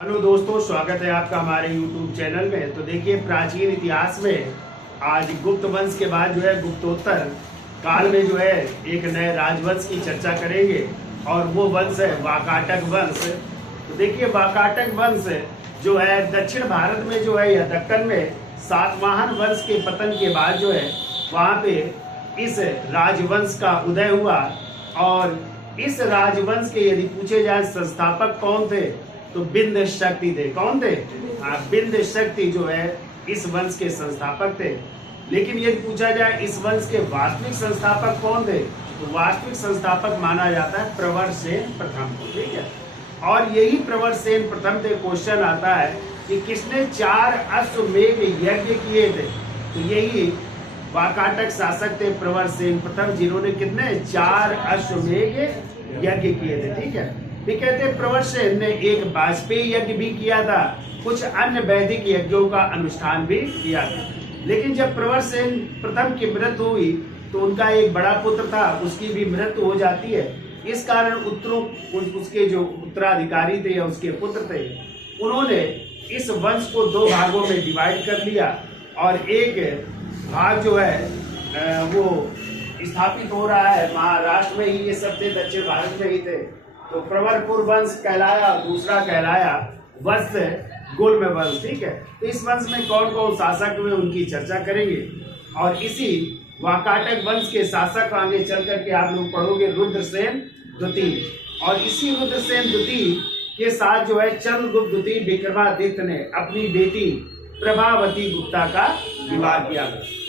Hello दोस्तों, स्वागत है आपका हमारे YouTube चैनल में। तो देखिए, प्राचीन इतिहास में आज गुप्त वंश के बाद जो है गुप्तोत्तर काल में जो है एक नए राजवंश की चर्चा करेंगे और वो वंश है वाकाटक वंश। तो देखिए, वाकाटक वंश जो है दक्षिण भारत में जो है या दक्कन में सातवाहन वंश के पतन के बाद जो है वहाँ पे इस राजवंश का उदय हुआ। और इस राजवंश के यदि पूछे जाए संस्थापक कौन थे तो बिंद शक्ति थे। कौन थे? बिंद शक्ति जो है इस वंश के संस्थापक थे। लेकिन यदि पूछा जाए इस वंश के वास्तविक संस्थापक कौन थे तो वास्तविक संस्थापक माना जाता है प्रवरसेन प्रथम को। ठीक है, और यही प्रवरसेन प्रथम से क्वेश्चन आता है कि किसने 4 अश्वमेध यज्ञ किए थे। तो यही वाकाटक शासक थे प्रवरसेन प्रथम, जिन्होंने कितने 4 अश्वमेध यज्ञ किए थे। ठीक है, भी कहते हैं प्रवरसेन ने एक वाजपेयी यज्ञ भी किया था, कुछ अन्य वैदिक यज्ञों का अनुष्ठान भी किया था। लेकिन जब प्रवरसेन प्रथम की मृत्यु हुई तो उनका एक बड़ा पुत्र था, उसकी भी मृत्यु हो जाती है। इस कारण उसके जो उत्तराधिकारी थे या उसके पुत्र थे, उन्होंने इस वंश को 2 भागों में डिवाइड कर लिया और एक भाग जो है वो स्थापित हो रहा है महाराष्ट्र में ही। ये सब थे दक्षिण भारत में ही थे। तो प्रवरपुर वंश कहलाया, दूसरा कहलाया वत्स गुल्म वंश। ठीक है, तो इस वंश में कौन कौन शासक हुए उनकी चर्चा करेंगे। और इसी वाकाटक वंश के शासक आगे चल करके आप लोग पढ़ोगे रुद्रसेन द्वितीय। और इसी रुद्रसेन द्वितीय के साथ जो है चंद्रगुप्त द्वितीय विक्रमादित्य ने अपनी बेटी प्रभावती गुप्ता का विवाह किया।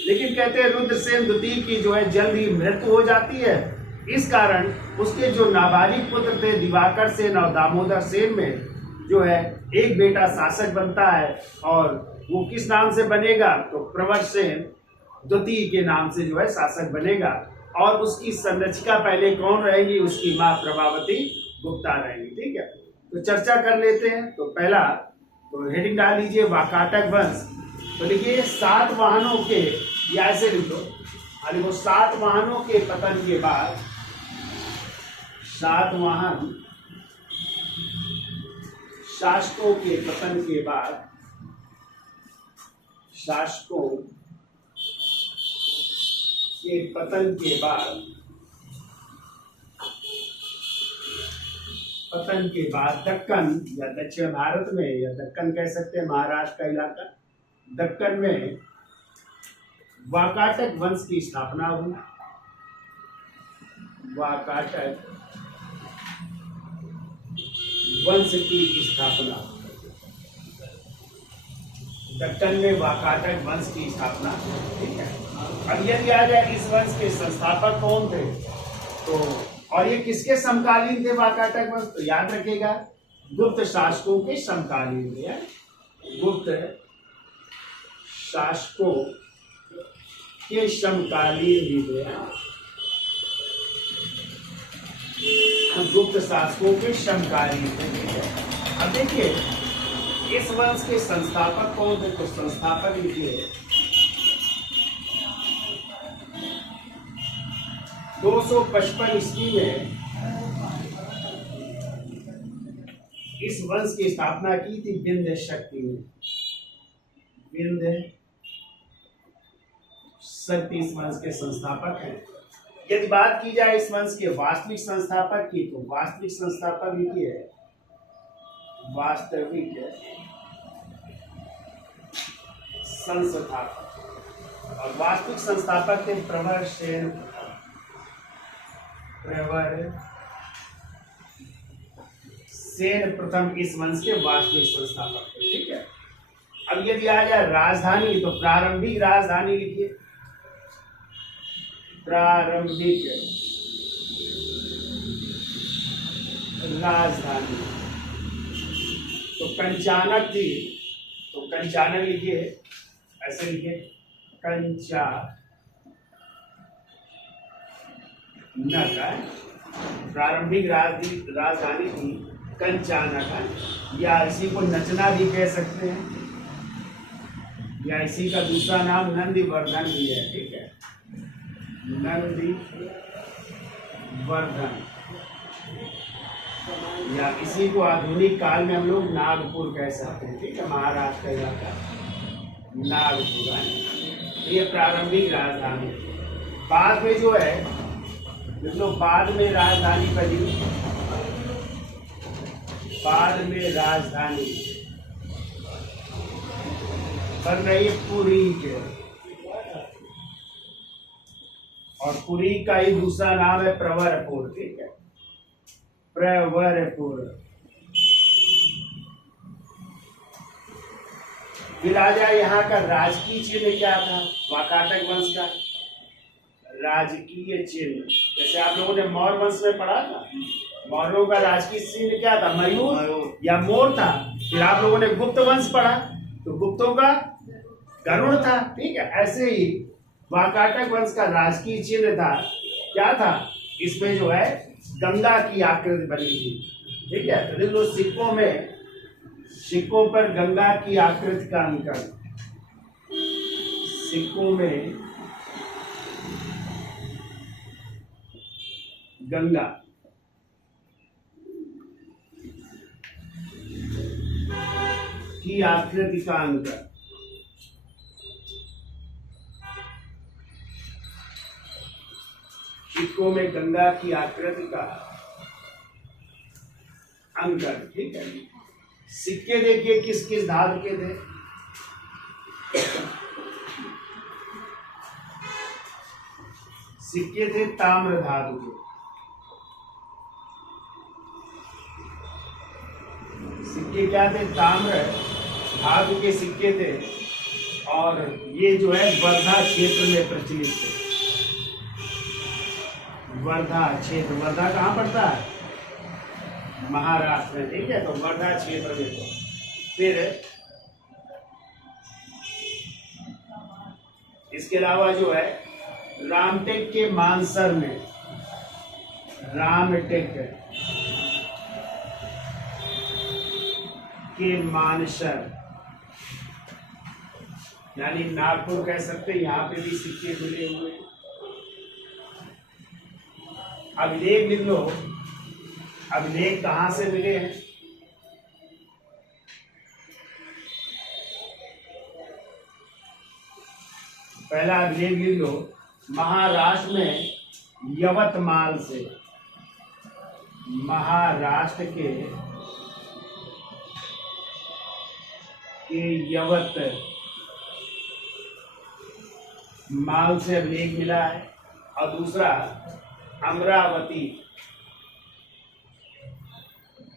लेकिन कहते हैं रुद्रसेन द्वितीय की जो है जल्द ही मृत्यु हो जाती है। इस कारण उसके जो नाबालिग पुत्र थे दिवाकर सेन और दामोदर सेन में जो है एक बेटा शासक बनता है। और वो किस नाम से बनेगा तो प्रवरसेन द्वितीय के नाम से जो है शासक बनेगा। और उसकी संरक्षिका पहले कौन रहेगी? उसकी माँ प्रभावती गुप्ता रहेगी। ठीक है, तो चर्चा कर लेते हैं। तो पहला तो हेडिंग डाल लीजिए वाकाटक वंश। तो लिखिए 7 वाहनों के, या ऐसे लिखो 7 वाहनों के पतन के बाद, 7 वाहन शासकों के पतन के बाद, शासकों के पतन के बाद, दक्कन या दक्षिण भारत में, या दक्कन कह सकते हैं महाराष्ट्र का इलाका, दक्कन में वाकाटक वंश की स्थापना हुई। वाकाटक वंश की स्थापना, दक्कन में वाकाटक वंश की स्थापना। ठीक है, अब यदि आ जाए इस वंश के संस्थापक कौन थे तो, और ये किसके समकालीन थे वाकाटक वंश, तो याद रखिएगा गुप्त शासकों के समकालीन थे। गुप्त शासकों के समकालीन भी थे। गुप्त शासकों के समकालीन थे। अब देखिए इस वंश के संस्थापक कौन थे तो संस्थापक लिखिए 255 ईस्वी में इस वंश की स्थापना की थी बिंद शक्ति ने। बिंद शक्ति इस वंश के संस्थापक हैं। यदि बात की जाए इस वंश के वास्तविक संस्थापक की तो वास्तविक संस्थापक लिखिए वास्तविक संस्थापक, और वास्तविक संस्थापक थे प्रवरसेन प्रथम, इस वंश के वास्तविक संस्थापक थे। ठीक है, अब यदि आ जाए राजधानी तो प्रारंभिक राजधानी लिखिए, प्रारंभिक राजधानी तो कंचानक थी। तो कंचानक लिखिए, ऐसे लिखिए कंचानक, प्रारंभिक राजधानी थी कंचानक, या इसी को नचना भी कह सकते हैं, या इसी का दूसरा नाम नंदीवर्धन भी है। ठीक है, नंदीवर्धन। या इसी को आधुनिक काल में हम लोग नागपुर कह सकते हैं। ठीक है, महाराष्ट्र का इलाका नागपुर है। ये प्रारंभिक राजधानी। बाद में जो है मतलब बाद में राजधानी बनी, बाद में राजधानी बन रही है पुरी के, और पुरी का ही दूसरा नाम है प्रवरपुर। ठीक है, प्रवरपुर। फिर आ जाए यहाँ का राजकीय चिन्ह क्या था, वाकाटक वंश का राजकीय चिन्ह। जैसे आप लोगों ने मौर्य वंश में पढ़ा था, मौर्यों का राजकीय चिन्ह क्या था, मयूर या मोर था। फिर आप लोगों ने गुप्त वंश पढ़ा तो गुप्तों का गरुड़ था। ठीक है, ऐसे ही वाकाटक वंश का राजकीय चिन्ह था, क्या था, इसमें जो है गंगा की आकृति बनी थी। ठीक है, तो देखो सिक्कों में, सिक्कों पर गंगा की आकृति का अंकन, सिक्कों में गंगा की आकृति का अंकन। सिक्कों में गंगा की आकृति का अंकन। ठीक है, सिक्के देखिए किस किस धातु के थे, सिक्के थे ताम्र धातु के, सिक्के क्या थे, ताम्र धातु के सिक्के थे। और ये जो है वर्धा क्षेत्र में प्रचलित थे। वर्धा क्षेत्र, वर्धा कहाँ पड़ता है, महाराष्ट्र में। ठीक है, तो वर्धा क्षेत्र में। तो फिर इसके अलावा जो है रामटेक के मानसर में, रामटेक के मानसर यानी नागपुर कह सकते हैं, यहाँ पे भी सिक्के मिले हुए। अभिलेख लिख लो, अभिलेख कहाँ से मिले हैं, पहला अभिलेख लिख लो, महाराष्ट्र में यवतमाल से, महाराष्ट्र के यवत माल से अभिलेख मिला है। और दूसरा अमरावती,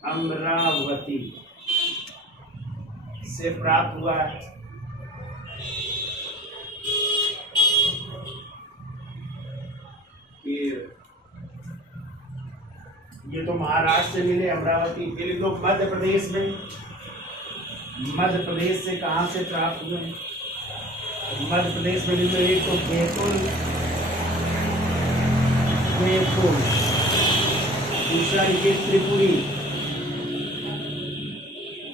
अमरावती से प्राप्त हुआ है। ये तो महाराष्ट्र से मिले अमरावती। फिर लोग मध्य प्रदेश में, मध्य प्रदेश से कहां से प्राप्त हुए, मध्य प्रदेश में जो एक तो बैतूल, बैतूल, दूसरा ये त्रिपुरी,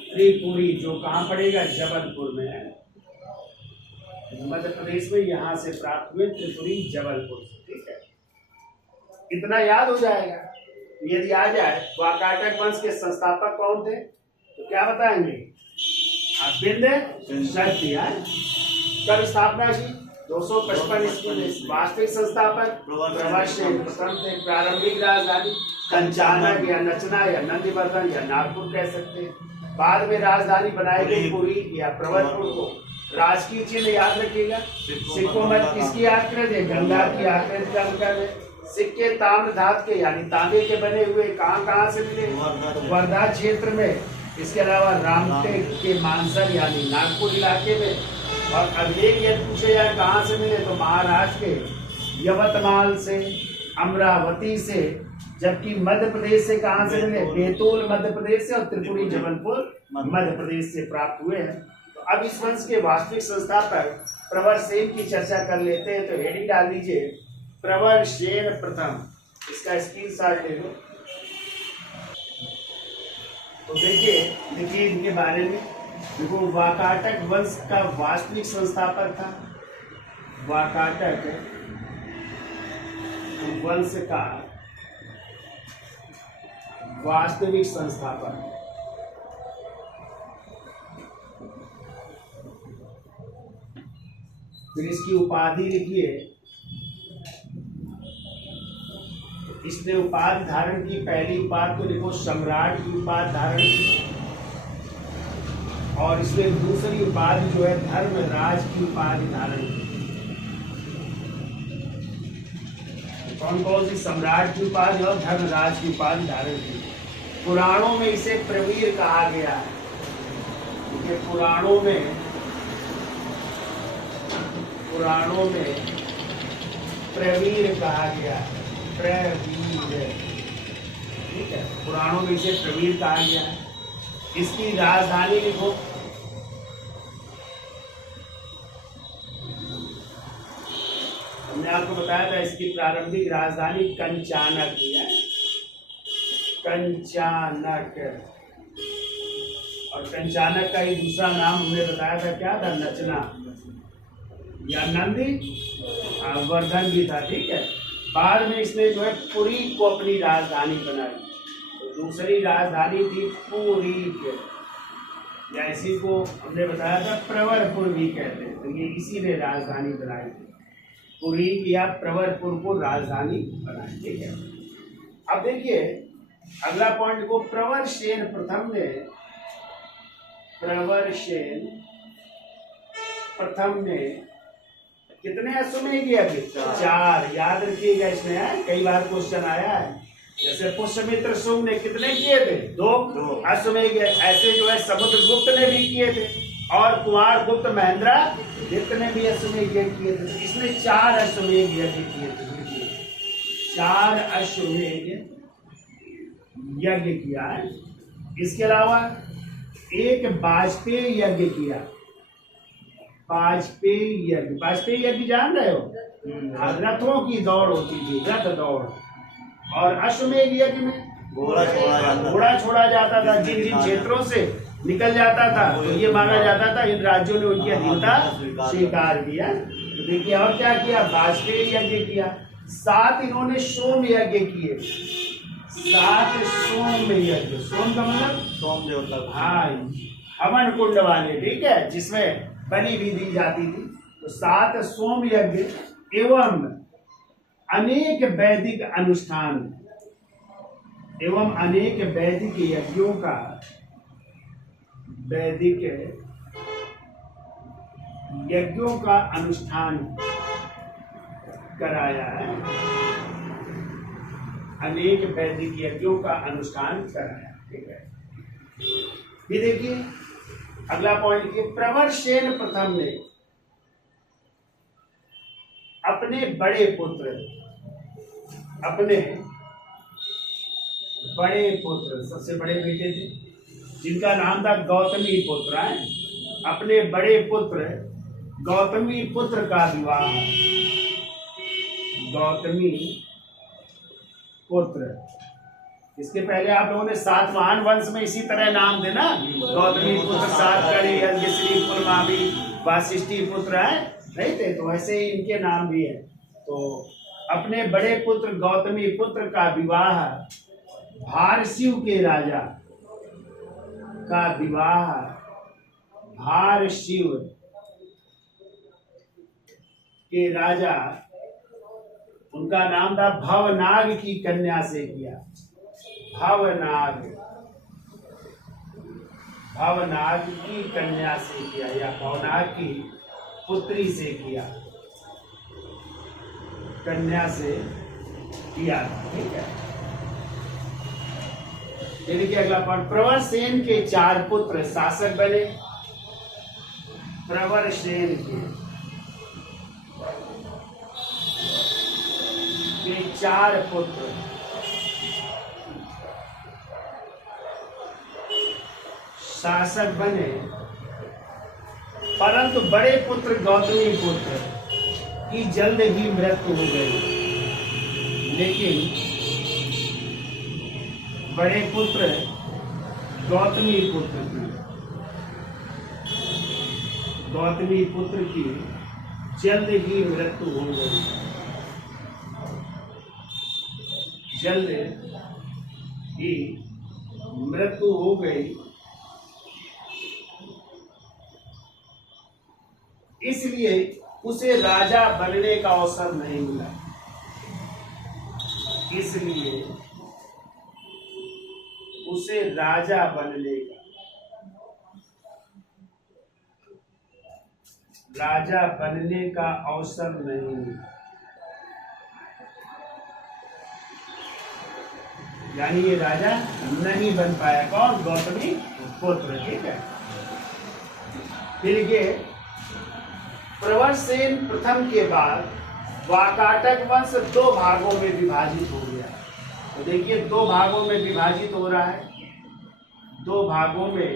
त्रिपुरी जो कहाँ पड़ेगा, जबलपुर में है, मध्य प्रदेश में, यहां से प्राप्त हुए त्रिपुरी जबलपुर से। ठीक है, इतना याद हो जाएगा। यदि आ जाए वाकाटक वंश के संस्थापक कौन थे तो क्या बताएंगे, बिंद शक्ति। कब स्थापना की, 255 ईस्वी में। वास्तविक संस्थापक प्रभाषेन प्रथम थे। प्रारंभिक राजधानी कंचानक या नचना या नंदीवर्धन या नागपुर कह सकते हैं। बाद में राजधानी बनाई गई पुरी या प्रवरपुर को। राजकीय चिन्ह याद रखिएगा, सिक्कों में किसकी आकृति है, गंगा की आकृति का अंकन है। सिक्के ताम्र धातु के यानी तांबे के बने हुए, कहाँ कहाँ से मिले, वर्धा क्षेत्र में। इसके अलावा रामटेक के मानसर यानी नागपुर इलाके में। और अभिलेख यदि पूछे जाए कहाँ से मिले तो महाराष्ट्र के यवतमाल से, अमरावती से। जबकि मध्य प्रदेश से कहाँ से मिले, बैतूल मध्य प्रदेश से और त्रिपुरी जबलपुर मध्य प्रदेश से प्राप्त हुए हैं। तो अब इस वंश के वास्तविक संस्थापक प्रवर सेन की चर्चा कर लेते हैं। तो हेडिंग डाल दीजिए प्रवर सेन प्रथम, इसका स्क्रीनशॉट ले लो। तो देखिए इनके बारे में। देखो, वाकाटक वंश का वास्तविक संस्थापक था, वाकाटक वंश का वास्तविक संस्थापक। फिर इसकी उपाधि लिखिए। इसने उपाधि धारण की, पहली उपाधि तो लिखो सम्राट की उपाधि धारण की, और इसने दूसरी उपाधि जो है धर्मराज की उपाधि धारण की। कौन कौन सी? सम्राट की उपाधि और धर्मराज की उपाधि धारण की। पुराणों में इसे प्रवीर कहा गया है, क्योंकि पुराणों में प्रवीर कहा गया है, प्रवीर, ठीक है, पुराणों में इसे प्रवीर कहा गया है। इसकी राजधानी लिखो। हमने आपको बताया था इसकी प्रारंभिक राजधानी कंचानक है, कंचानक। और कंचानक का ही दूसरा नाम हमने बताया था, क्या था? नचना या नंदी वर्धन भी था, ठीक है। बाद में इसने जो है पुरी को अपनी राजधानी बनाई, तो दूसरी राजधानी थी पुरी के, या इसी को हमने बताया था प्रवरपुर भी कहते हैं, तो ये इसी ने राजधानी बनाई थी। पुरी या प्रवरपुर को राजधानी बनाई, ठीक है। अब देखिए अगला पॉइंट को, प्रवरसेन प्रथम ने कितने अश्वमेध यज्ञ? 4। याद रखिएगा, इसमें है कई बार क्वेश्चन आया है। जैसे पुष्यमित्र शुंग ने कितने किए थे? 2 अश्वमेध। ऐसे जो है समुद्रगुप्त ने भी किए थे, और कुमार गुप्त महेंद्र गुप्त ने भी अश्वमेध यज्ञ किए थे। इसने 4 अश्वमेध यज्ञ किए थे, 4 अश्वमेध यज्ञ किया है। इसके अलावा एक वाजपेयी यज्ञ किया। वाजपेयी यज्ञ जान रहे हो? रथों की दौड़ होती थी, रथ दौड़। और अश्वमेध यज्ञ में घोड़ा छोड़ा जाता था, जिन जिन क्षेत्रों से निकल जाता था तो ये माना जाता था इन राज्यों ने उनकी अधीनता स्वीकार किया। तो देखिए और क्या किया? वाजपेयी यज्ञ किया। 7 इन्होंने सोम यज्ञ किए, 7 सोम यज्ञ। सोम का मतलब सोम देवता, हाँ, हवन कुंड वाले, ठीक है, जिसमें बलि भी दी जाती थी। तो 7 सोम यज्ञ एवं अनेक वैदिक अनुष्ठान एवं अनेक वैदिक यज्ञों का अनुष्ठान कराया है। अनेक वैदिक यज्ञों का अनुष्ठान कराया, ठीक है। ये देखिए अगला पॉइंट के, प्रवरसेन प्रथम ने अपने बड़े पुत्र, सबसे बड़े बेटे थे जिनका नाम था गौतमी पुत्र, अपने बड़े पुत्र गौतमी पुत्र का विवाह, गौतमी पुत्र। इसके पहले आप लोगों ने सातवाहन वंश में इसी तरह नाम थे ना, गौतमी पुत्र, सातकर्णी, यज्ञश्री, पुरमावी, वासिष्ठी पुत्र है, नहीं थे? तो ऐसे ही इनके नाम भी है। तो अपने बड़े पुत्र गौतमी पुत्र का विवाह भारशिव के राजा का विवाह भारशिव के राजा, उनका नाम था भवनाग की कन्या से किया। भवनाग की कन्या से किया, या भवनाग की पुत्री से किया, कन्या से किया, ठीक है। ये देखिए अगला पॉइंट, प्रवरसेन के 4 पुत्र शासक बने। प्रवरसेन के 4 पुत्र शासक बने, परंतु बड़े पुत्र गौतमी पुत्र की जल्द ही मृत्यु हो गई। लेकिन बड़े पुत्र गौतमी पुत्र की जल्द ही मृत्यु हो गई, जल्द ही मृत्यु हो गई, इसलिए उसे राजा बनने का अवसर नहीं मिला। इसलिए उसे राजा बनने का अवसर नहीं मिला। यानी ये राजा नहीं बन पाया। कौन? गौतमी पुत्र। ठीक है। फिर ये प्रवरसेन प्रथम के बाद वाकाटक वंश 2 भागों में विभाजित हो गया। तो देखिए 2 भागों में विभाजित हो रहा है। 2 भागों में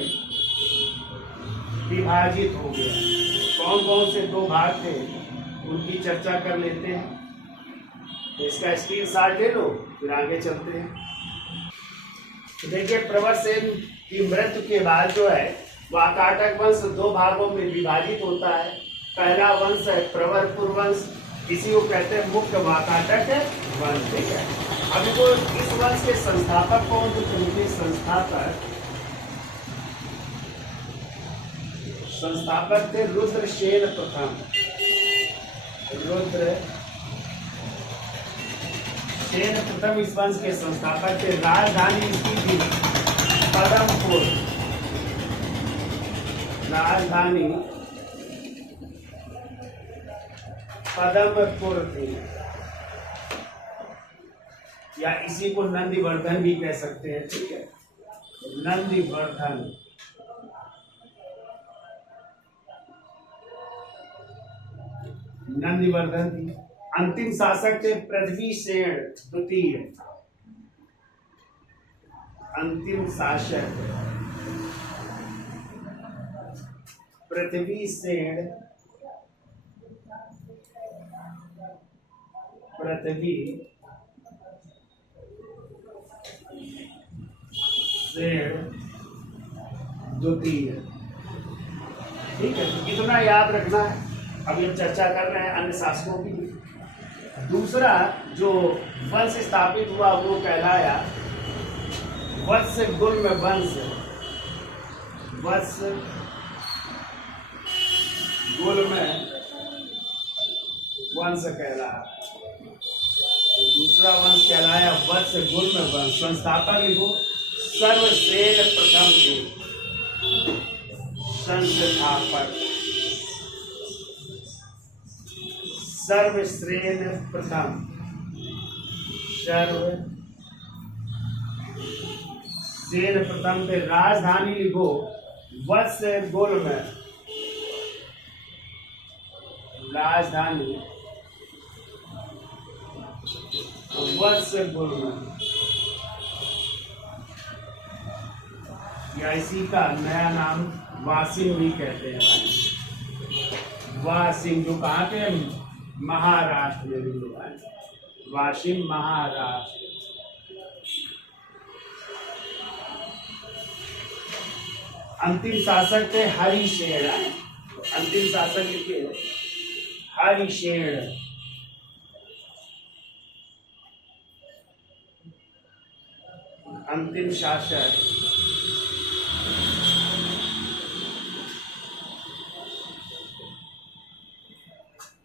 विभाजित हो गया। कौन कौन से 2 भाग थे उनकी चर्चा कर लेते हैं। तो इसका स्क्रीनशॉट ले लो, फिर आगे चलते हैं। तो देखिए प्रवरसेन की मृत्यु के बाद जो है वाकाटक वंश 2 भागों में विभाजित होता है। पहला वंश है प्रवरपुर वंश, इसी को कहते हैं मुख्य वाकाटक वंश। ठीक है। अब देखो इस वंश के संस्थापक कौन थे? उनके संस्थापक थे रुद्रसेन प्रथम। रुद्रसेन प्रथम इस वंश के संस्थापक थे। राजधानी इसकी थी पदमपुर। राजधानी पदमपुर थी, या इसी को नंदीवर्धन भी कह सकते हैं। ठीक है। नंदीवर्धन थी। अंतिम शासक थे पृथ्वीसेन द्वितीय। अंतिम शासक पृथ्वीसेन द्वितीय। ठीक है। तो इतना याद रखना है। अभी हम चर्चा कर रहे हैं अन्य शासकों की। दूसरा जो वंश स्थापित हुआ वो कहलाया वत्सगुल्म वंश। वत्सगुल्म वंश कहलाया। दूसरा वंश कहलाया वत्सगुल्म वंश। संस्थापक लिखो सर्वसेन प्रथम के संस्थापक। सर्वसेन प्रथम पे राजधानी लिखो वत्सगुल्म। राजधानी वत्सगुल्म, या इसी का नया नाम वासिम भी कहते हैं। वासिम जो कहाँ पे? महाराष्ट्र में भी लोग आए। वासिम महाराष्ट्र। अंतिम शासक थे हरिसेन। अंतिम शासक लिखे हरिसेन। अंतिम शासक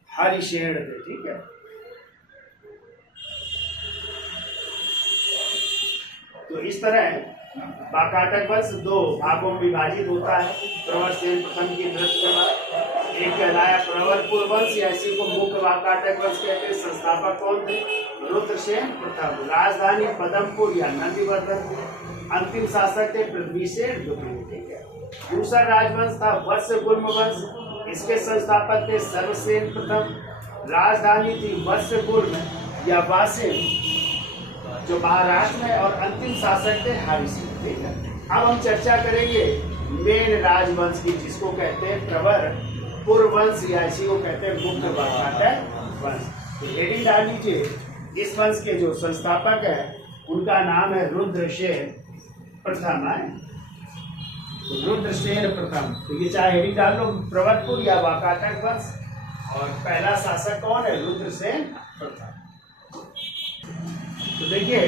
हरिसेन थे। ठीक है। तो इस तरह वाकाटक वंश 2 भागों में विभाजित होता है। प्रवरसेन प्रथम की मृत्यु के बाद एक कहलाया प्रवरपुर वंश, या इसी को मुख्य वाकाटक वंश कहते हैं। संस्थापक कौन थे? रुद्रसेन प्रथम। राजधानी पदमपुर या नंदीवर्धन। अंतिम शासक थे पृथ्वीसेन द्वितीय। ठीक है। दूसरा राजवंश था वत्सगुल्म वंश, इसके संस्थापक थे सर्वसेन प्रथम। राजधानी थी वत्सगुल्म या वासिम जो महाराष्ट्र में, और अंतिम शासक थे हरिसेन। ठीक है। अब हम चर्चा करेंगे मेन राजवंश की, जिसको कहते हैं प्रवरपुर वंश, या इसी को कहते हैं मुख्य वाकाटक वंश। तो हेडिंग डाल लीजिए। इस वंश के जो संस्थापक है उनका नाम है रुद्रसेन प्रथम। रुद्रसेन प्रथम। तो ये चाहे हेडिंग डाल लो प्रवरपुर या वाकाटक वंश, और पहला शासक कौन है? रुद्रसेन प्रथम। तो देखिए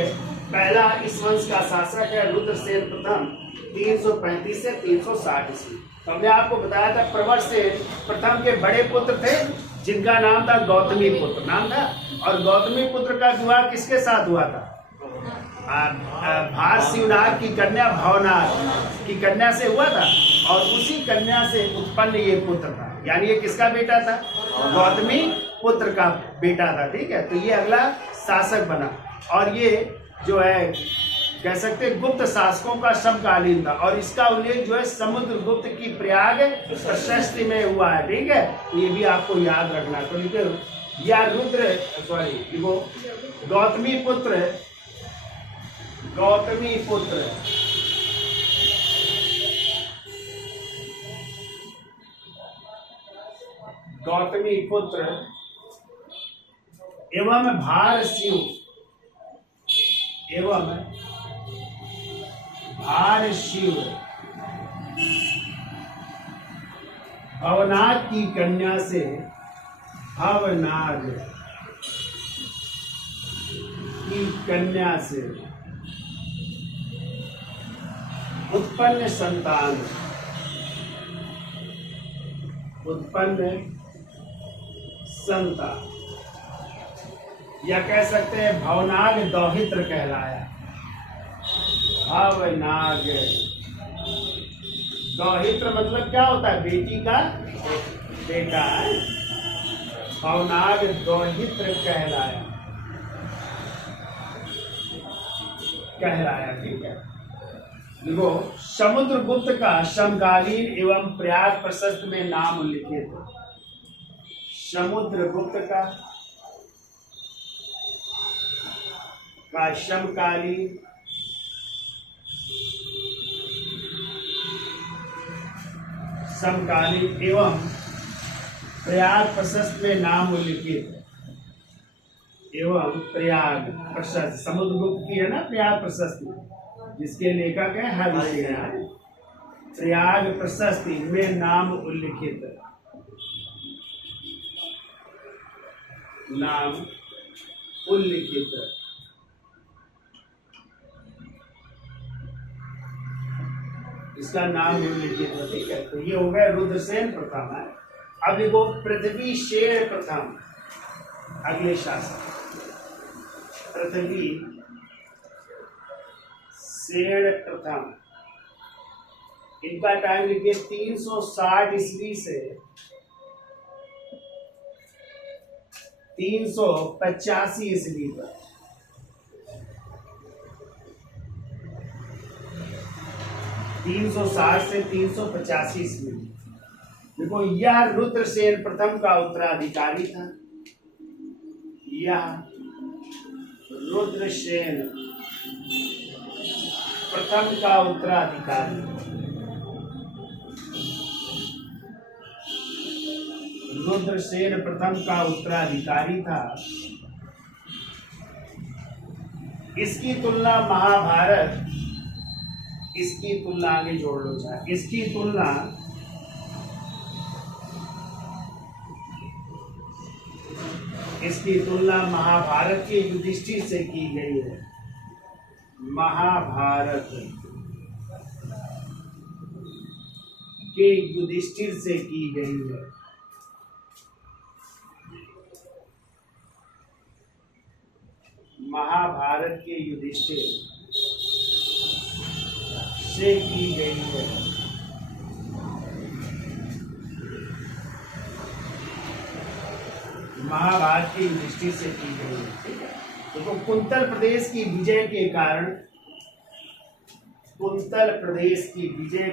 पहला इस वंश का शासक है रुद्रसेन प्रथम 335 से 360 ईस्वी। तो हमने आपको बताया था प्रवरसेन प्रथम के बड़े पुत्र थे जिनका नाम था गौतमी पुत्र नाम था, और गौतमी पुत्र का विवाह किसके साथ हुआ था? भार शिवनाग की कन्या भवनाग की कन्या से हुआ था, और उसी कन्या से उत्पन्न ये पुत्र था। यानी ये किसका बेटा था? गौतमी पुत्र का बेटा था। ठीक है, तो ये अगला शासक बना, और ये जो है कह सकते हैं गुप्त शासकों का समकालीन था, और इसका उल्लेख जो है समुद्रगुप्त की प्रयाग प्रशस्ति में हुआ है। ठीक है, तो ये भी आपको याद रखना। तो लिखे या रुद्र सॉरी वो गौतमी पुत्र एवं भार शिव भवनाग की कन्या से उत्पन्न संतान या कह सकते हैं भवनाग दौहित्र कहलाया। भवनाग दौहित्र मतलब क्या होता है? बेटी का बेटा है। भवनाग दौहित्र कहलाया। ठीक है, देखो समुद्रगुप्त का समकालीन एवं प्रयाग प्रशस्त में नाम उल्लिखित है। समुद्रगुप्त का समकालीन एवं प्रयाग प्रशस्त में नाम उल्लिखित एवं प्रयाग प्रशस्त समुद्रगुप्त की है ना प्रयाग प्रशस्ति, जिसके लेखक है हरि सिंह। प्रयाग प्रशस्ति में नाम उल्लिखित इसका नाम उल्लिखित है। ठीक है, तो ये हो गया रुद्रसेन प्रथम है। अब देखो पृथ्वी शेर प्रथम अगले शासक। पृथ्वी शेर प्रथम, इनका टाइम लिखिए 360 ईस्वी से 385 ईस्वी तक। से 385 ईस्वी। देखो यह रुद्रसेन प्रथम का उत्तराधिकारी था। यह रुद्रसेन प्रथम का उत्तराधिकारी था। इसकी तुलना आगे जोड़ लो चाहे, इसकी तुलना महाभारत के युधिष्ठिर से की गई है। महाभारत के युधिष्ठिर से की गई है। महाभारत के युधिष्ठिर से की गई है। महाभारत की युधिष्ठिर से की गई है। ठीक है, तो कुंतल प्रदेश की विजय के कारण उत्तर प्रदेश की विजय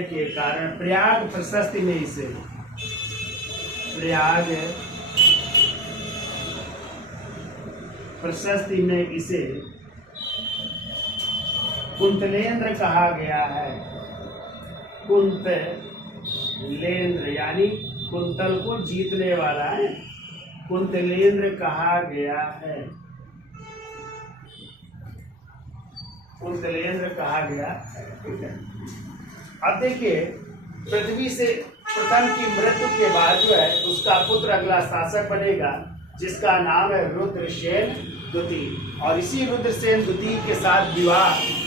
के कारण प्रयाग प्रशस्ति में इसे कुंतलेंद्र कहा गया है। कुंतलेंद्र यानी कुंतल को जीतने वाला है, कुंतलेंद्र कहा गया है। कुंतलेंद्र कहा गया है। ठीक है, अब देखिए पृथ्वी से प्रथम की मृत्यु के बाद जो है उसका पुत्र अगला शासक बनेगा, जिसका नाम है रुद्रसेन द्वितीय। और इसी रुद्रसेन द्वितीय के साथ विवाह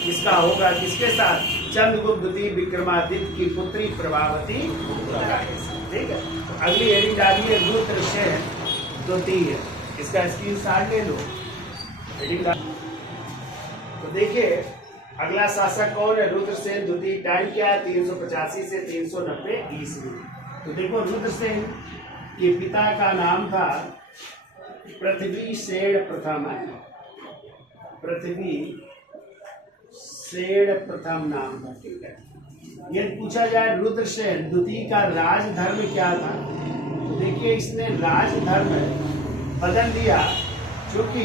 इसका होगा, किसके साथ? चंद्रगुप्त द्वितीय विक्रमादित्य की पुत्री प्रभावती के साथ। ठीक है, अगली हेडिंग डालिए रुद्रसेन द्वितीय, इसका स्क्रीनशॉट ले लो। हेडिंग तो देखिए अगला शासक कौन है? रुद्रसेन द्वितीय। टाइम क्या है? 385 से 390 ईस्वी। तो देखो रुद्रसेन के पिता का नाम था पृथ्वीसेन प्रथम, पृथ्वीसेन प्रथम नाम था। ठीक है, ये पूछा जाए रुद्रसेन द्वितीय का राजधर्म क्या था, तो देखिए इसने राजधर्म बदल दिया, क्योंकि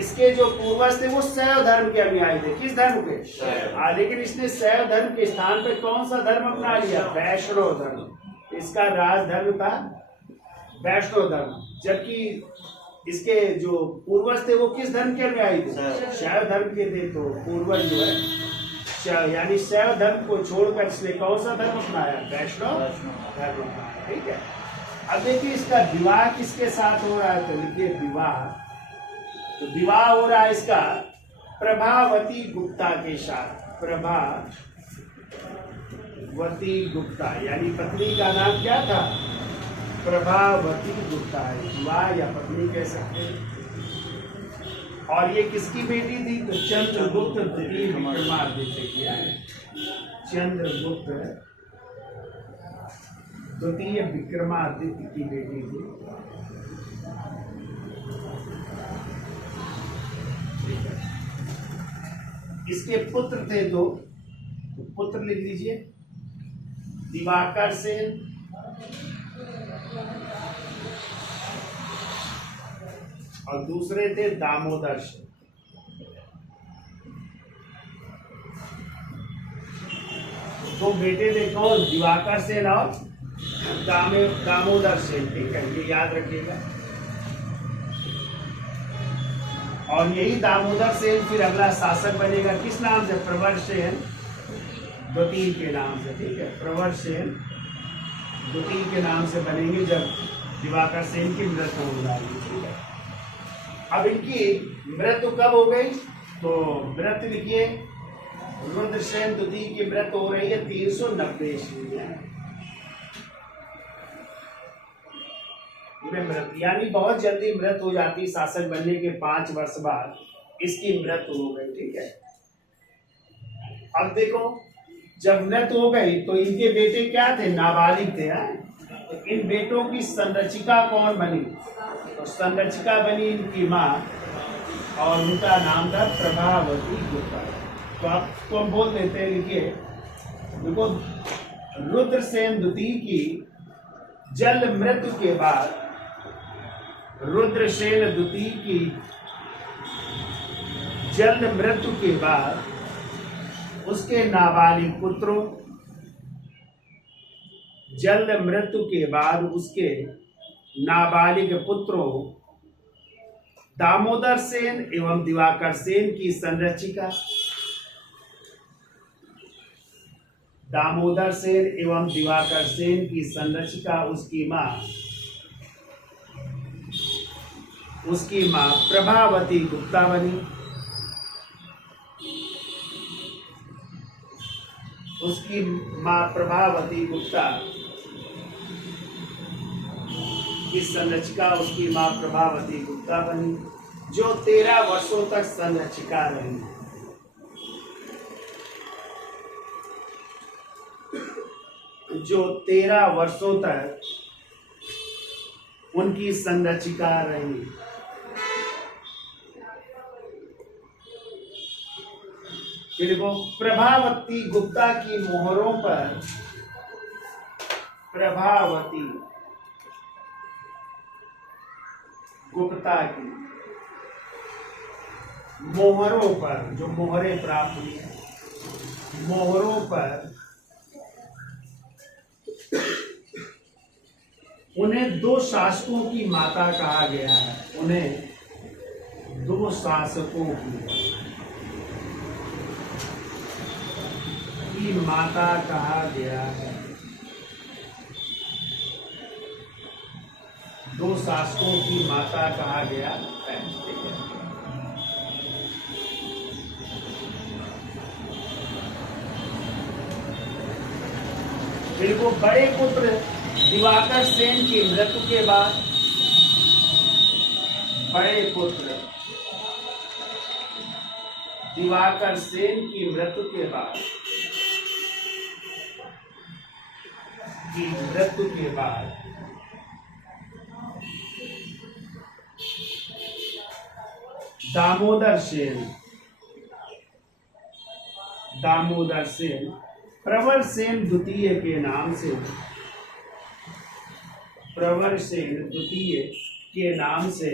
इसके जो पूर्वज थे वो शैव धर्म के अनुयायी थे। किस धर्म के? लेकिन इसने शैव धर्म के स्थान पे कौन सा धर्म अपना लिया? वैष्णव धर्म। इसका राजधर्म था वैष्णव धर्म, जबकि इसके जो पूर्वज थे वो किस धर्म के अनुयायी थे? शैव धर्म के थे। तो पूर्वज जो है यानी शैव धर्म को छोड़कर इसने कौन सा धर्म अपनाया? वैष्णव धर्म अपनाया। ठीक है, अब देखिए इसका विवाह किसके साथ हो रहा है, तो लिखिए विवाह। तो विवाह हो रहा है इसका प्रभावती गुप्ता के साथ। प्रभावती गुप्ता यानी पत्नी का नाम क्या था? प्रभावती गुप्ता है। विवाह या पत्नी कह सकते हैं। और ये किसकी बेटी थी? तो चंद्रगुप्त द्वितीय विक्रमादित्य की है। चंद्रगुप्त द्वितीय विक्रमादित्य की बेटी थी। इसके पुत्र थे दो, तो पुत्र लिख लीजिए, दिवाकर सेन और दूसरे थे दामोदर सेन। दो बेटे थे कौन? दिवाकर सेन और दामोदर सेन। ठीक है, ये याद रखिएगा। और यही दामोदर सेन फिर अगला शासक बनेगा, किस नाम से? प्रवरसेन द्वितीय के नाम से। ठीक है, प्रवरसेन द्वितीय के नाम से बनेंगे जब दिवाकर सेन की मृत्यु हो जाएगी। ठीक है, अब इनकी मृत्यु कब हो गई? तो मृत्यु लिखिए, रुद्रसेन द्वितीय की मृत्यु हो रही है 390 ईस्वी में। मृत्यु यानी बहुत जल्दी मृत्यु हो जाती, शासक बनने के 5 वर्ष बाद इसकी मृत्यु हो गई। ठीक है, अब देखो जब मृत्यु हो गई तो इनके बेटे क्या थे? नाबालिग थे। तो इन बेटों की संरक्षिका कौन बनी? तो संरक्षिका बनी इनकी माँ, और उनका नाम था प्रभावती गुप्ता। तो आपको हम बोल देते हैं, लिखिए देखो, रुद्रसेन द्वितीय की जल मृत्यु के बाद, रुद्रसेन द्वितीय की जल्द मृत्यु के बाद उसके नाबालिग पुत्रों, जल्द मृत्यु के बाद उसके नाबालिग पुत्रों दामोदर सेन एवं दिवाकर सेन की संरक्षिका, दामोदर सेन एवं दिवाकर सेन की संरक्षिका उसकी मां प्रभावती गुप्ता बनी। उसकी मां प्रभावती गुप्ता की संरक्षिका उसकी मां प्रभावती गुप्ता बनी, जो 13 वर्षों तक संरक्षिका रही। जो 13 वर्षों तक उनकी संरक्षिका रही। देखो, प्रभावती गुप्ता की मोहरों पर, प्रभावती गुप्ता की मोहरों पर, जो मोहरें प्राप्त हुई है, मोहरों पर उन्हें 2 शासकों की माता कहा गया है। उन्हें 2 शासकों की की माता कहा गया है। दो शासकों की माता कहा गया है। ठीक है, बिल्कुल। बड़े पुत्र दिवाकर सेन की मृत्यु के बाद, बड़े पुत्र दिवाकर सेन की मृत्यु के बाद, दामोदर सेन प्रवर सेन द्वितीय के नाम से, प्रवर सेन द्वितीय के नाम से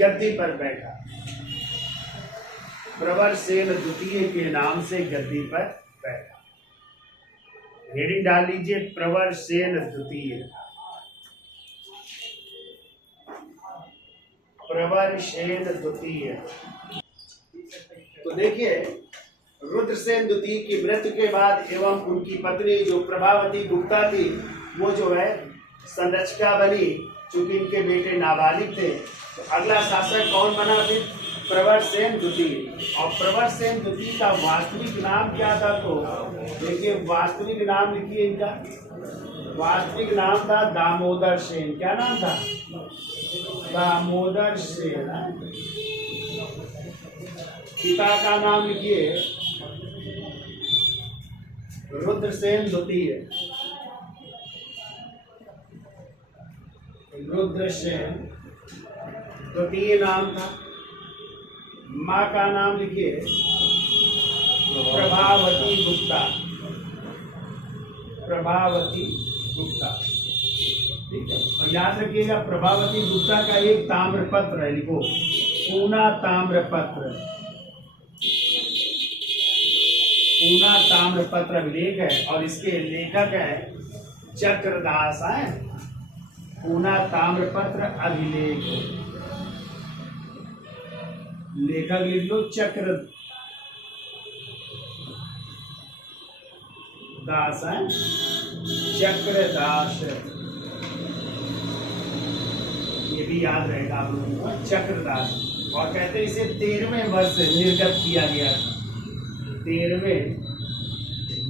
गद्दी पर बैठा। प्रवर सेन द्वितीय के नाम से गद्दी पर बैठा। हेडिंग डाल लीजिए, प्रवर सेन द्वितीय, प्रवर सेन द्वितीय। तो देखिए, रुद्रसेन द्वितीय की मृत्यु के बाद एवं उनकी पत्नी जो प्रभावती गुप्ता थी, वो जो है संरक्षिका बनी, चूंकि इनके बेटे नाबालिग थे। तो अगला शासक कौन बना फिर? प्रवर सेन द्वितीय। और प्रवर सेन द्वितीय का वास्तविक नाम क्या था? तो देखिए, वास्तविक नाम लिखिए इनका। वास्तविक नाम था दामोदर सेन। क्या नाम था? दामोदर सेन। पिता का नाम लिखिए रुद्रसेन द्वितीय। रुद्रसेन द्वितीय नाम था। माँ का नाम लिखिए प्रभावती गुप्ता। प्रभावती गुप्ता, ठीक है। और याद रखिएगा, प्रभावती गुप्ता का एक ताम्रपत्र है, लिखो पूना ताम्रपत्र। पूना ताम्रपत्र अभिलेख है और इसके लेखक है चक्रदास है। पूना ताम्रपत्र अभिलेख, लेखक लिख लो चक्रदास है, चक्रदास। ये भी याद रहेगा आप लोगों को, चक्रदास। और कहते हैं इसे 13वें वर्ष निर्गत किया गया था। 13वें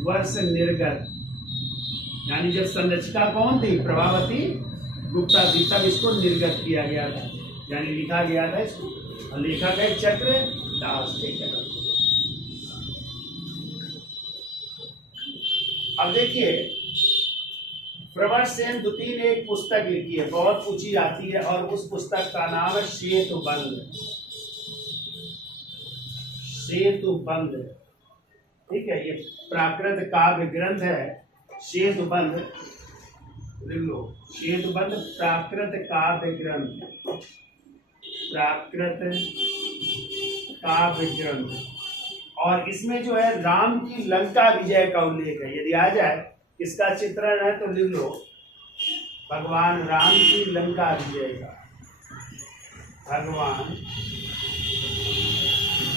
वर्ष निर्गत, यानी जब संरक्षिका कौन थी? प्रभावती गुप्ता थी, तब इसको निर्गत किया गया था, यानी लिखा गया था इसको। और लेखक है चक्रदास। ठीक है। अब देखिए, प्रवर सेन द्वितीय ने एक पुस्तक लिखी है, बहुत पूछी जाती है, और उस पुस्तक का नाम है सेतुबंध। सेतुबंध, ठीक है। ये प्राकृत काव्य ग्रंथ है सेतुबंध। लिख लो, सेतुबंध प्राकृत काव्य ग्रंथ। प्राकृत काव्य ग्रंथ। और इसमें जो है राम की लंका विजय का उल्लेख है। यदि आ जाए इसका चित्रण है तो लिख लो भगवान राम की लंका विजय का। भगवान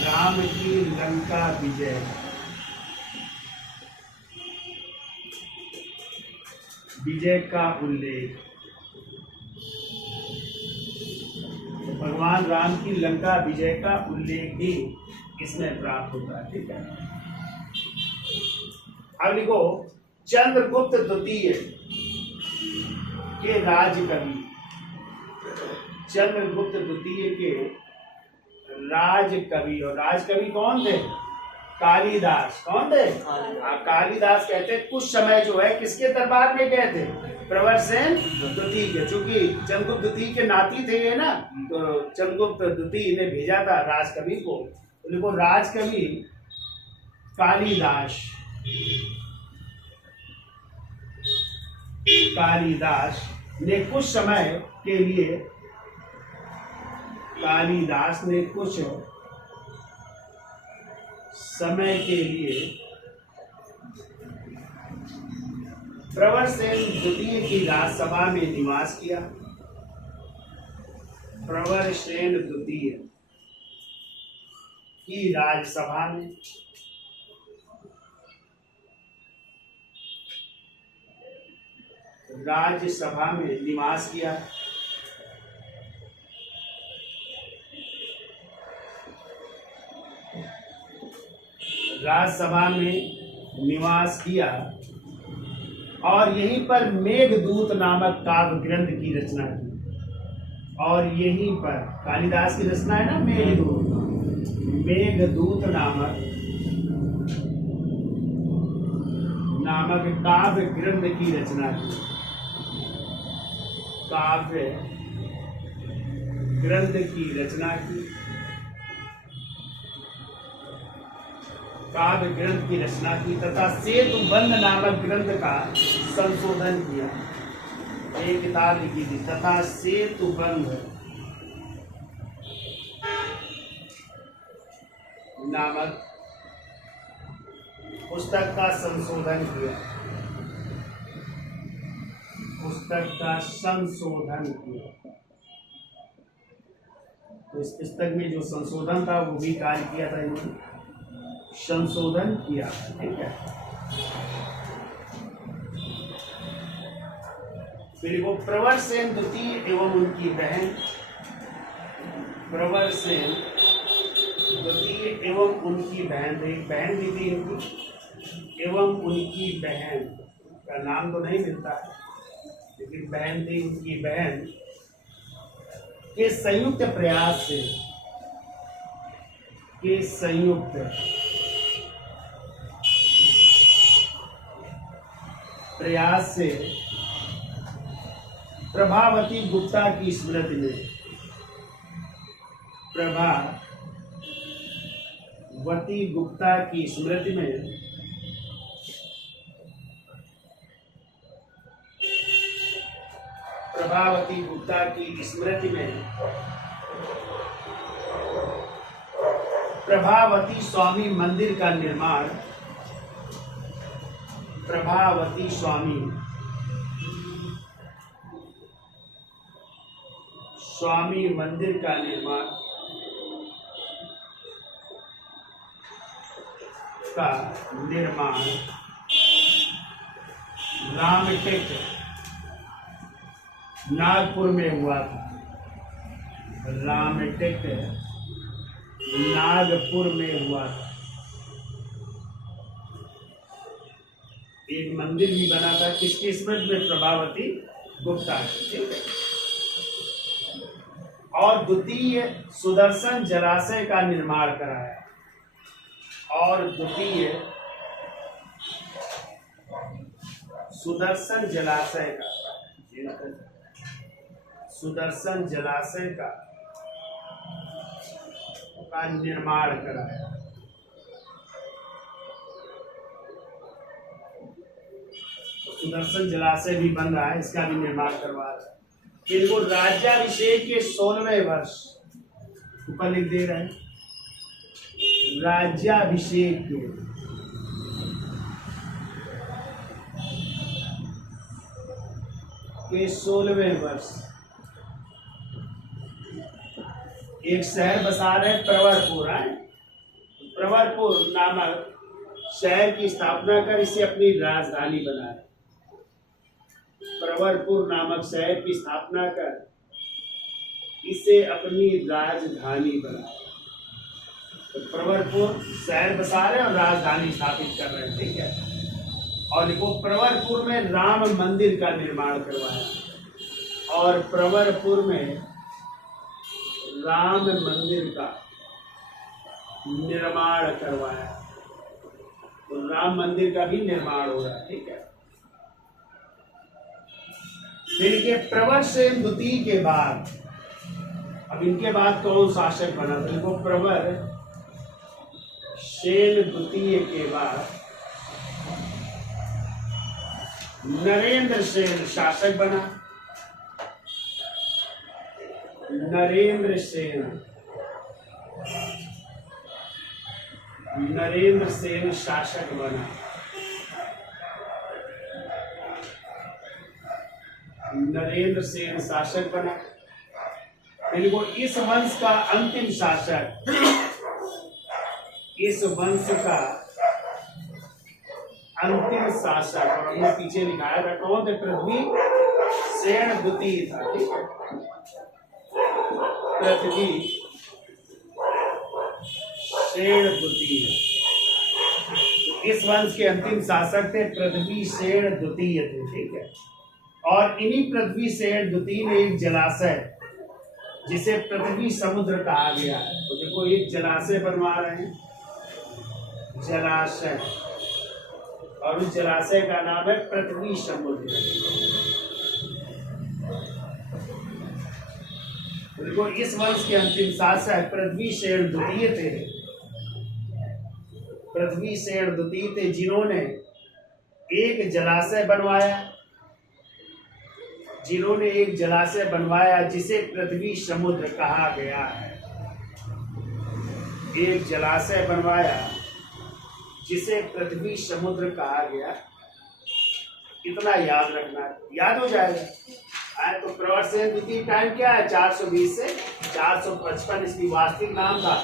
राम की लंका विजय, विजय का उल्लेख। भगवान राम की लंका विजय का उल्लेख भी इसमें प्राप्त होता है। ठीक है। अब लिखो, चंद्रगुप्त द्वितीय के राजकवि। चंद्रगुप्त द्वितीय के राजकवि। और राजकवि कौन थे? कालिदास। कौन थे? कालिदास कहते कुछ समय जो है किसके दरबार में गए थे? प्रवर सेन द्वितीय के। चूंकि चंद्रगुप्त द्वितीय के नाती थे ये ना, तो चंद्रगुप्त द्वितीय ने भेजा था राजकवि को। तो देखो, राजकवि कालिदास। कालिदास ने कुछ समय के लिए, कालिदास ने कुछ समय के लिए प्रवर सेन द्वितीय की राजसभा में निवास किया। प्रवर सेन द्वितीय की राजसभा में। राज्यसभा में निवास किया। राज्यसभा में निवास किया और यहीं पर मेघदूत नामक काव्य ग्रंथ की रचना की। और यहीं पर कालिदास की रचना है ना मेघदूत, मेघदूत नामक काव्य ग्रंथ की रचना की। काव्य ग्रंथ की रचना की। काव्य ग्रंथ की रचना की तथा सेतुबंध नामक ग्रंथ का संशोधन किया। एक किताब लिखी थी तथा सेतुबंध नामक पुस्तक का संशोधन किया। पुस्तक का संशोधन किया। तो इस पुस्तक में जो संशोधन था वो भी कार्य किया था, इन्होंने संशोधन किया। ठीक है। फिर वो प्रवर सेन द्वितीय एवं उनकी बहन, प्रवर सेन द्वितीय एवं उनकी बहन, तो एक बहन भी थी इनकी, एवं उनकी बहन का नाम तो नहीं मिलता है लेकिन बहन थी, उनकी बहन के संयुक्त प्रयास से, के संयुक्त प्रयास से प्रभावती गुप्ता की स्मृति में, प्रभावती गुप्ता की स्मृति में प्रभावती गुप्ता की स्मृति में प्रभावती स्वामी मंदिर का निर्माण, प्रभावती स्वामी मंदिर का निर्माण रामटेक नागपुर में हुआ था। रामटेक नागपुर में हुआ था। एक मंदिर भी बना था किसकी स्मृति में? प्रभावती गुप्ता। ठीक है। और द्वितीय सुदर्शन जलाशय का निर्माण कराया। और द्वितीय सुदर्शन जलाशय का निर्माण कराया। सुदर्शन जलाशय भी बन रहा है, इसका भी निर्माण करवा रहा है। इनको राज्याभिषेक के 16वें वर्ष ऊपर लिख दे रहे हैं, राज्याभिषेक के 16वें वर्ष एक शहर बसा रहे प्रवरपुर है। प्रवरपुर नामक शहर की स्थापना कर इसे अपनी राजधानी बनाए। प्रवरपुर नामक शहर की स्थापना कर इसे अपनी राजधानी बनाए। तो प्रवरपुर शहर बसा रहे और राजधानी स्थापित कर रहे हैं। ठीक है। और देखो प्रवरपुर में राम मंदिर का निर्माण करवाया और प्रवरपुर में राम मंदिर का निर्माण करवाया। तो राम मंदिर का भी निर्माण हो रहा है। ठीक है। फिर के प्रवर सेन द्वितीय के बाद, अब इनके बाद कौन शासक बना? तो इनको प्रवर सेन द्वितीय के बाद नरेंद्र सेन शासक बना। नरेंद्र सेन शासक बना। नरेंद्र सेन शासक बना। इनको इस वंश का अंतिम शासक इस वंश का अंतिम शासक, और हमने पीछे लिखाया था कौन थे? पृथ्वी सेन द्वितीय था, ठीक है। पृथ्वी सेन द्वितीय, इस वंश के अंतिम शासक थे पृथ्वी सेन द्वितीय थे, ठीक है। और इन्हीं पृथ्वी सेन द्वितीय ने एक जलाशय जिसे पृथ्वी समुद्र कहा गया है, तो देखो एक जलाशय बनवा रहे हैं, जलाशय, और उस जलाशय का नाम है पृथ्वी समुद्र। देखो इस वंश के अंतिम शासक पृथ्वी सेन द्वितीय थे, पृथ्वी सेन द्वितीय थे, जिन्होंने एक जलाशय बनवाया, जिन्होंने एक जलाशय बनवाया जिसे पृथ्वी समुद्र कहा गया है। एक जलाशय बनवाया जिसे पृथ्वी समुद्र कहा गया, इतना याद रखना, याद हो जाएगा। तो प्रवर सेन द्वितीय टाइम क्या है? 420 से 455। इसकी वास्तविक नाम था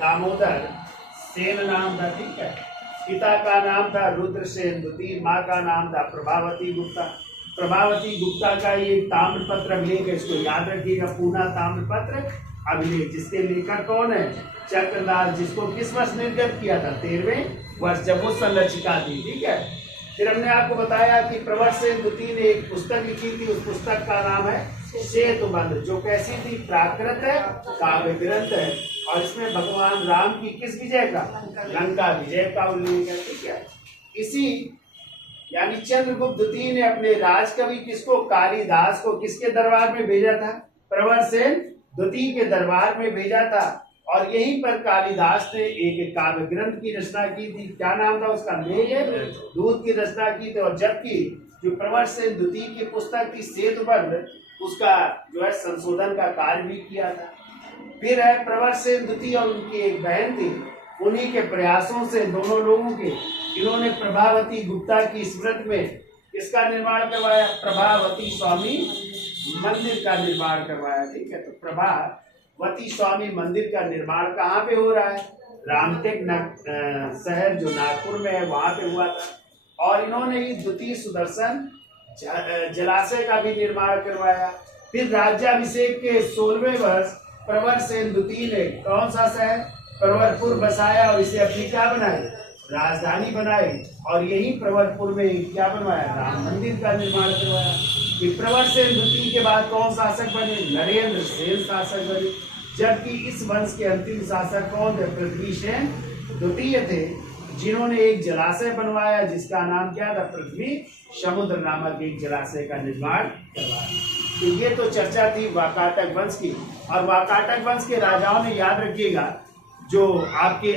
दामोदर सेन नाम था, ठीक है। पिता का नाम था रुद्र सेन द्वितीय, माँ का नाम था प्रभावती गुप्ता। प्रभावती गुप्ता का ये ताम्रपत्र अभिलेख है, इसको याद रखिएगा, पूना ताम्रपत्र अभिलेख, जिसके लेखक कौन है? चक्रदास, जिसको किस वर्ष निर्गत किया था? 13वें वर्ष, जब वो संरचिका थी, ठीक है। फिर हमने आपको बताया कि प्रवर सेन द्वितीय ने एक पुस्तक लिखी थी, उस पुस्तक का नाम है सेतुबंध, जो कैसी थी? प्राकृत है, काव्य ग्रंथ है, और इसमें भगवान राम की किस विजय का? लंका विजय का उल्लेख है, ठीक है। इसी यानी चंद्रगुप्त द्वितीय ने अपने राजकवि किसको? कालिदास को किसके दरबार में भेजा था? प्रवर सेन द्वितीय के दरबार में भेजा था, और यहीं पर कालिदास ने एक काव्य ग्रंथ की रचना की थी। क्या नाम था उसका? मेघ दूत की रचना की थी। और जबकि जो प्रवर सेन द्वितीय की पुस्तक थी सेतुबंध, उसका जो है संशोधन का कार्य भी किया था। फिर है प्रवर सेन द्वितीय और उनकी एक बहन थी, उन्हीं के प्रयासों से दोनों लोगों के, इन्होंने प्रभावती गुप्ता की स्मृति में किसका निर्माण करवाया? प्रभावती स्वामी मंदिर का निर्माण करवाया, ठीक है। तो प्रभावती स्वामी मंदिर का निर्माण कहाँ पे हो रहा है? रामटेक शहर जो नागपुर में है, वहां पे हुआ था। और इन्होंने ही द्वितीय सुदर्शन जलाशय का भी निर्माण करवाया। फिर राज्याभिषेक के 16वें वर्ष प्रवर सेन द्वितीय ने कौन सा शहर? प्रवरपुर बसाया, और इसे अपनी क्या बनाई? राजधानी बनाई। और यही प्रवरपुर में क्या बनवाया? राम मंदिर का निर्माण करवाया। फिर प्रवर सेन द्वितीय के बाद कौन शासक बने? नरेंद्र सेन शासक बने। जबकि इस वंश के अंतिम शासक कौन थे? पृथ्वी सेन द्वितीय थे, जिन्होंने एक जलाशय बनवाया जिसका नाम क्या था? पृथ्वी समुद्र नामक एक जलाशय का निर्माण करवाया। तो ये तो चर्चा थी वाकाटक वंश की। और वाकाटक वंश के राजाओं ने, याद रखिएगा, जो आपके